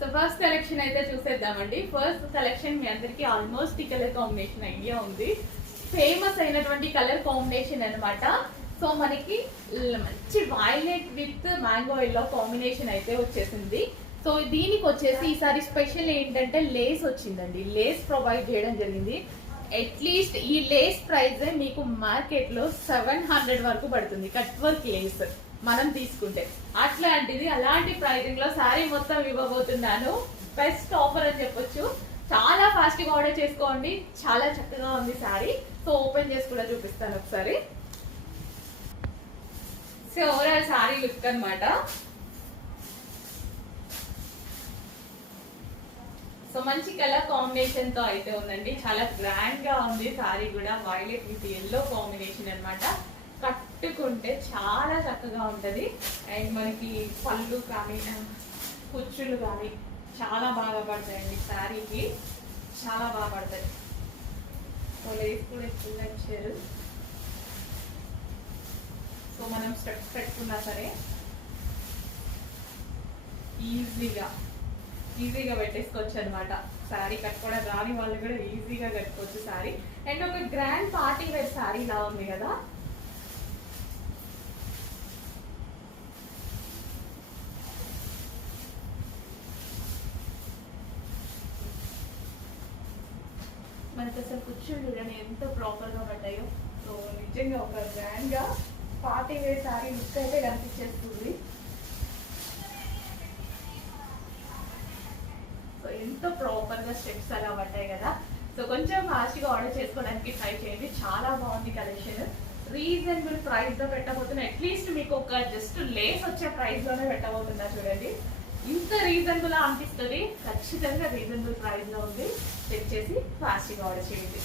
So first collection అయితే చూసేద్దామండి. First collection మీ అందరికి ఆల్మోస్ట్ ఈ కలర్ కాంబినేషన్ ఐడియా ఉంది. ఫేమస్ అయినటువంటి కలర్ కాంబినేషన్ అన్నమాట. సో మనకి మంచి violet with mango yellow combination అయితే వచ్చేసింది. సో దీనికి వచ్చేసి ఈసారి స్పెషల్ ఏంటంటే లేస్ వచ్చిందండి. లేస్ ప్రొవైడ్ చేయడం జరిగింది. అట్లీస్ట్ ఈ లేస్ ప్రైస్ మీకు మార్కెట్ లో 700 వరకు పడుతుంది. కట్ వర్క్ లేస్ మనం తీసుకుంటే అట్లాంటిది అలాంటి ప్రైజింగ్ లో శారీ మొత్తం ఇవ్వబోతున్నాను. బెస్ట్ ఆఫర్ అని చెప్పొచ్చు. చాలా ఫాస్ట్ గా ఆర్డర్ చేసుకోండి. చాలా చక్కగా ఉంది శారీ. సో ఓపెన్ చేసి కూడా చూపిస్తాను ఒకసారి. సో ఓవరాల్ శారీ లుక్ అన్నమాట. సో మంచి కలర్ కాంబినేషన్ తో అయితే ఉందండి. చాలా గ్రాండ్ గా ఉంది శారీ కూడా. వైలెట్ విత్ ఎల్లో కాంబినేషన్ అన్నమాట. కట్టుకుంటే చాలా చక్కగా ఉంటది. అండ్ మనకి పళ్ళు కానీ కుచ్చులు కానీ చాలా బాగా పడతాయండి. శారీకి చాలా బాగా పడతాయి. సో లేస్ కూడా ఎక్కువగా ఇచ్చారు. సో మనం స్టెప్స్ పెట్టుకున్నా సరే ఈజీగా పెట్టేసుకోవచ్చు అనమాట. శారీ కట్టుకోవడం రాని వాళ్ళు కూడా ఈజీగా కట్టుకోవచ్చు శారీ. అండ్ ఒక గ్రాండ్ పార్టీ వేర్ శారీ లా ఉంది కదా. మనకి అసలు కూర్చుని చూడండి ఎంత ప్రాపర్ గా పడ్డాయో. సో నిజంగా ఒక గ్రాండ్ గా పార్టీ వేర్ శారీ లుక్ అయితే కనిపించేస్తుంది. సో ఎంత ప్రాపర్ గా స్టెప్స్ అలా పడ్డాయి కదా. సో కొంచెం ఫాస్ట్ గా ఆర్డర్ చేసుకోవడానికి ట్రై చేయండి. చాలా బాగుంది కలెక్షన్. రీజనబుల్ ప్రైస్ లో పెట్టబోతున్నా. అట్లీస్ట్ మీకు ఒక జస్ట్ లేస్ వచ్చే ప్రైస్ లోనే పెట్టబోతున్నా. చూడండి ఇంత రీజనబుల్ అనిపిస్తుంది. ఖచ్చితంగా రీజనబుల్ ప్రైస్ లో ఉంది. చెక్ చేసి ఫాస్ట్ గా ఆర్డర్ చేయండి.